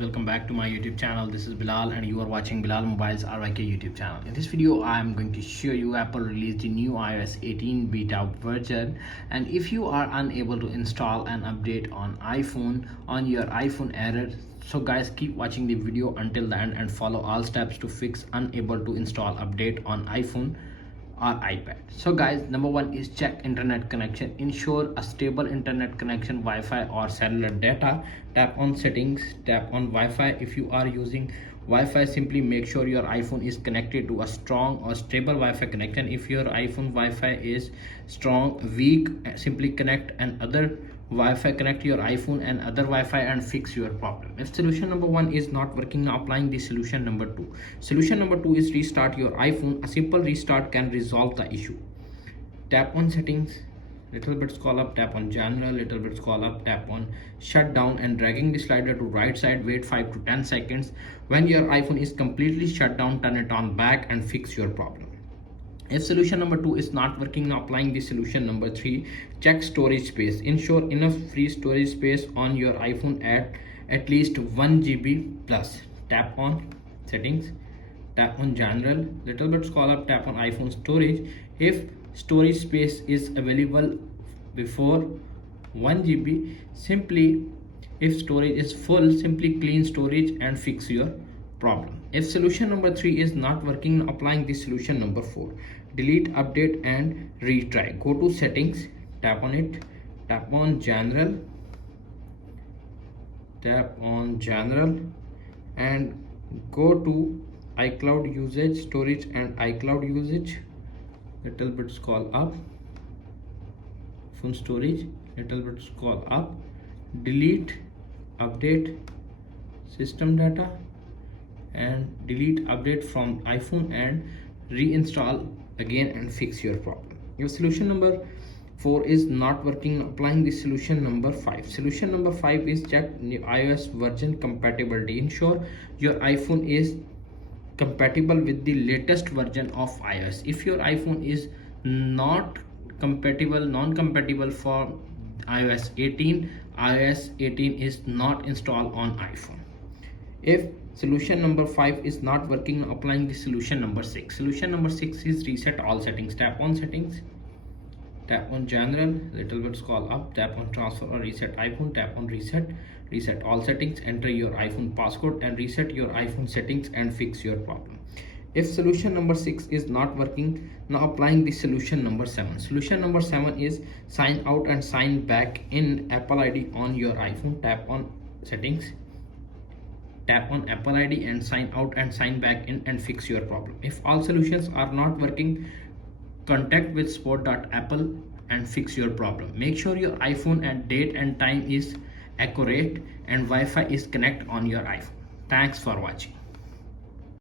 Welcome back to my YouTube channel. This is Bilal and you are watching Bilal Mobiles RYK YouTube channel. In this video I am going to show you Apple released the new iOS 18 beta version, and if you are unable to install an update on iPhone on your iPhone error, so guys, keep watching the video until the end and follow all steps to fix unable to install update on iPhone or iPad. So guys, number one is check internet connection. Ensure a stable internet connection, Wi-Fi or cellular data. Tap on settings, tap on Wi-Fi. If you are using Wi-Fi, simply make sure your iPhone is connected to a strong or stable Wi-Fi connection. If your iPhone Wi-Fi is strong, weak, simply connect another Wi-Fi, connect your iPhone and other Wi-Fi and fix your problem. If solution number one is not working, now applying the solution number two. Solution number two is restart your iPhone. A simple restart can resolve the issue. Tap on settings, little bit scroll up, tap on general, little bit scroll up, tap on shutdown and dragging the slider to right side, wait 5 to 10 seconds. When your iPhone is completely shut down, turn it on back and fix your problem. If solution number two is not working, now applying the solution number three. Check storage space. Ensure enough free storage space on your iPhone at least 1 GB plus. Tap on settings, tap on general, little bit scroll up, tap on iPhone storage. If storage space is available before 1 GB, simply, if storage is full, simply clean storage and fix your problem. If solution number three is not working, applying the solution number four. Delete, update and retry. Go to settings, tap on it, tap on general, and go to iCloud usage, storage and iCloud usage. Little bit scroll up, phone storage, little bit scroll up, delete, update system data and delete update from iPhone and reinstall again and fix your problem. Your solution number 4 is not working, applying the solution number 5. Solution number 5 is check iOS version compatibility. Ensure your iPhone is compatible with the latest version of iOS. If your iPhone is not compatible, non-compatible for iOS 18, iOS 18 is not installed on iPhone. If solution number 5 is not working, applying the solution number 6. Solution number 6 is reset all settings. Tap on settings, tap on general, little bit scroll up, tap on transfer or reset iPhone, tap on reset all settings, enter your iPhone passcode and reset your iPhone settings and fix your problem. If solution number 6 is not working, now applying the solution number 7. Solution number 7 is sign out and sign back in Apple ID on your iPhone. Tap on settings, tap on Apple ID and sign out and sign back in and fix your problem. If all solutions are not working, contact with support.apple and fix your problem. Make sure your iPhone and date and time is accurate and Wi-Fi is connected on your iPhone. Thanks for watching.